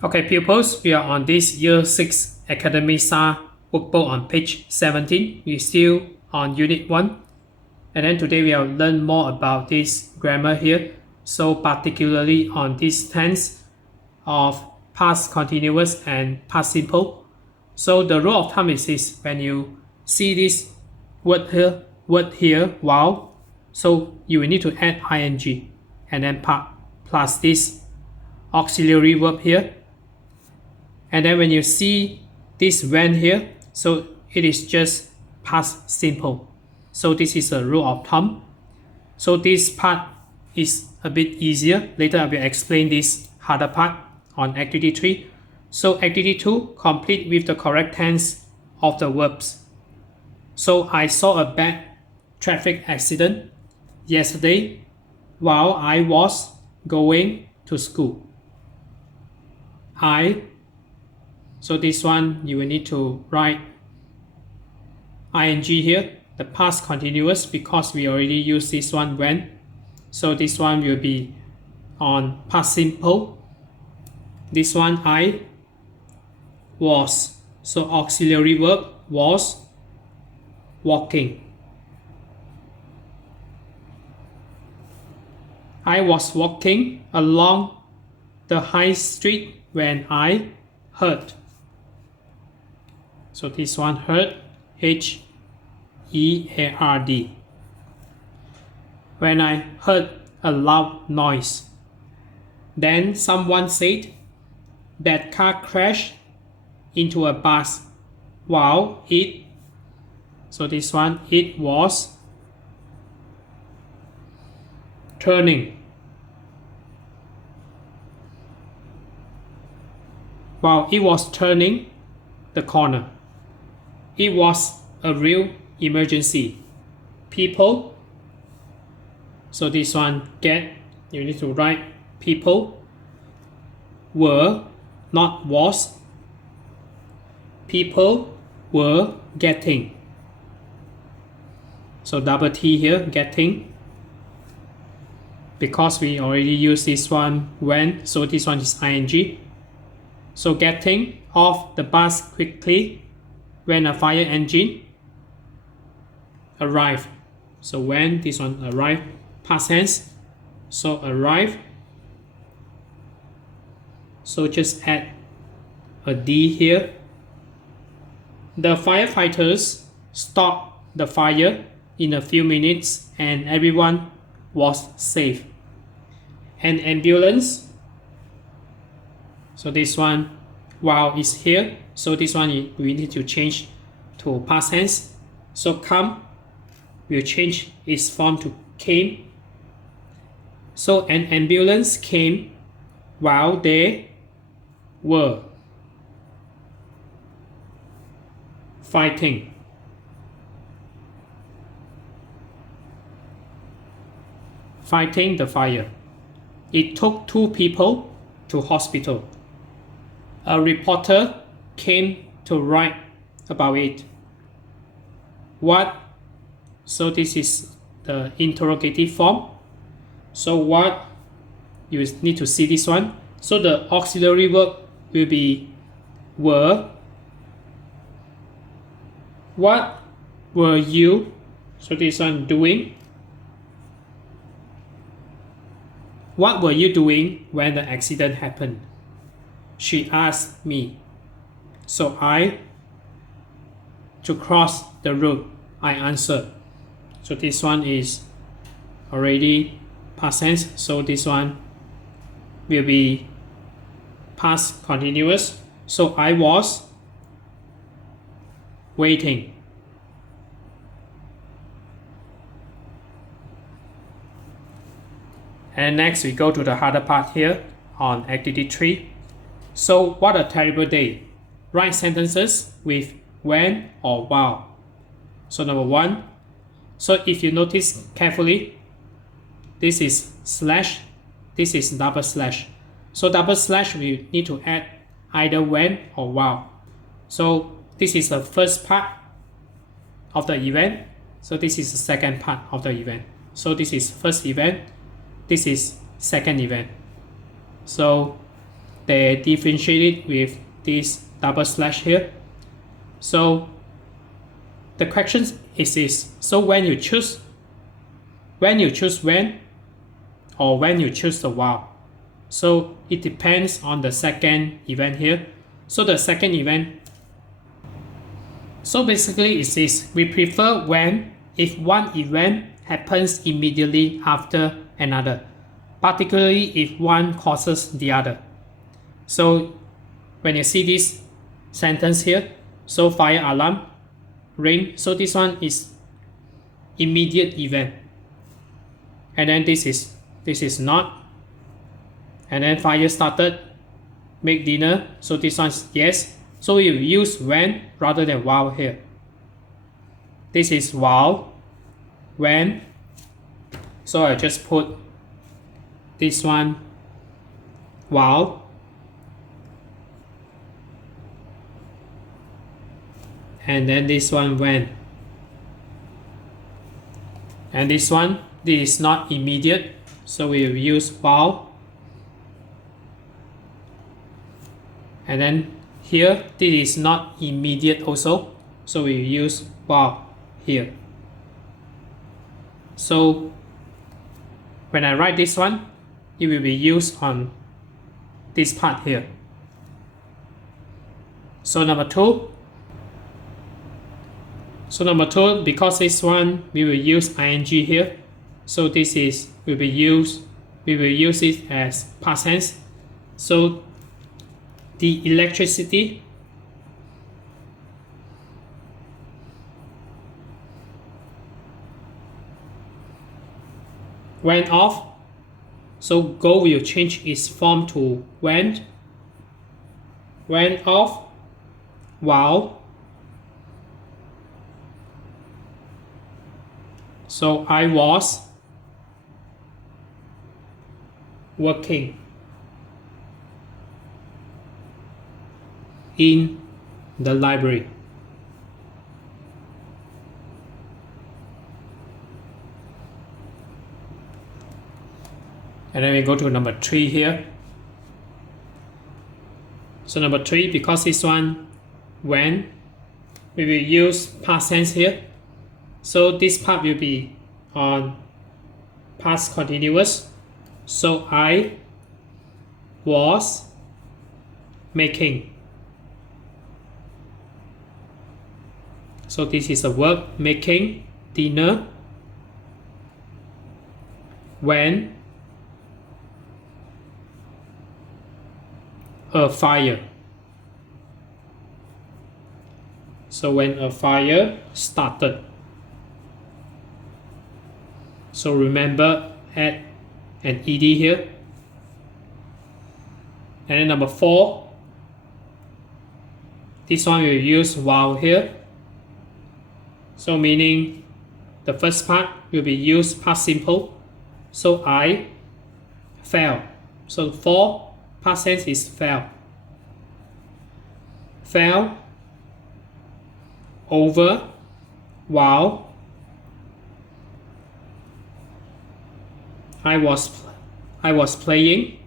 Okay, pupils, we are on this Year 6 Academy Stars Workbook on page 17. We're still on Unit 1. And then today we will learn more about this grammar here. So particularly on this tense of past continuous and past simple. So the rule of thumb is this: when you see this word here, while, so you will need to add ing and then plus this auxiliary verb here. And then when you see this when here, so it is just past simple. So this is a rule of thumb. So this part is a bit easier. Later I will explain this harder part on activity 3. So activity 2, complete with the correct tense of the verbs. So I saw a bad traffic accident yesterday while I was going to school. So this one you will need to write ing here, the past continuous, because we already used this one when. So this one will be on past simple. This one I was, so auxiliary verb was walking. I was walking along the high street when I heard. So this one heard, H-E-A-R-D. When I heard a loud noise. Then someone said that car crashed into a bus while it, so this one, it was turning. While it was turning the corner. It was a real emergency. People, so this one get, you need to write people, were, not was. People were getting. So double T here, getting. Because we already used this one when, so this one is ing. So getting off the bus quickly when a fire engine arrived. So when this one arrived, past tense. So arrive. So just add a D here. The firefighters stopped the fire in a few minutes and everyone was safe. An ambulance. So this one, while is here. So this one we need to change to past tense. So come, we'll change its form to came. So an ambulance came while they were fighting. Fighting the fire. It took 2 people to hospital. A reporter came to write about it. What? So this is the interrogative form. So what? You need to see this one. So the auxiliary verb will be were. What were you? So this one doing. What were you doing when the accident happened? She asked me. So to cross the road, I answered. So this one is already past tense. So this one will be past continuous. So I was waiting. And next we go to the harder part here on activity 3. So what a terrible day. Write sentences with when or while. So number 1. So if you notice carefully, this is slash, this is double slash. So double slash we need to add either when or while. So this is the first part of the event. So this is the second part of the event. So this is first event. This is second event. So they differentiate it with this double slash here. So the question is this: so when you choose when or when you choose the while. So it depends on the second event here. So the second event, so basically it says we prefer when if one event happens immediately after another, particularly if one causes the other. So when you see this sentence here, so fire alarm ring, so this one is immediate event, and then this is not. And then fire started, make dinner, so this one's yes. So we will use when rather than while here. This is while, when, so I just put this one while, and then this one when. And this one, this is not immediate, so we will use while. And then here, this is not immediate also, so we use while here. So when I write this one, it will be used on this part here. So number two, because this one we will use ing here, so this is we will use it as past tense. So the electricity went off, so go will change its form to went off, while. So I was working in the library. And then we go to number 3 here. So number 3, because this one when, we will use past tense here. So this part will be on past continuous. So I was making. So this is a verb, making dinner when a fire. So when a fire started. So remember, add an ed here. And then number 4, this one we will use while here. So meaning the first part will be used past simple. So I fell. So 4 past tense is fell. Fell over while I was playing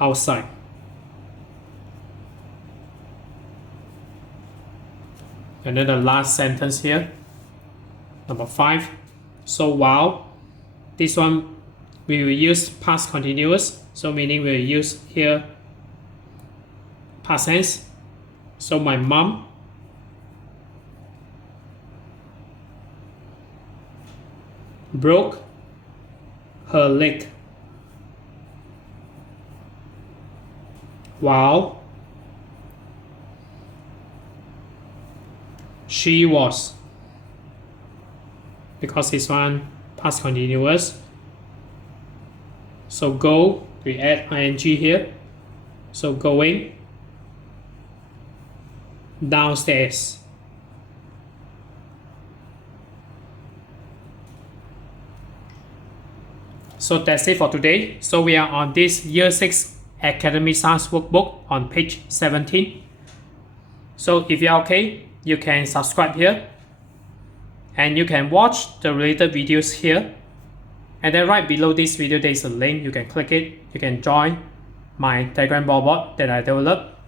outside. And then the last sentence here, number 5. So while, this one we will use past continuous, so meaning we will use here past tense. So my mom broke her leg while she was, because this one past continuous. So go, we add ing here. So going downstairs. So that's it for today. So we are on this Year 6 Academy Stars Workbook on page 17. So if you're okay, you can subscribe here. And you can watch the related videos here. And then right below this video, there is a link. You can click it. You can join my Telegram board that I developed.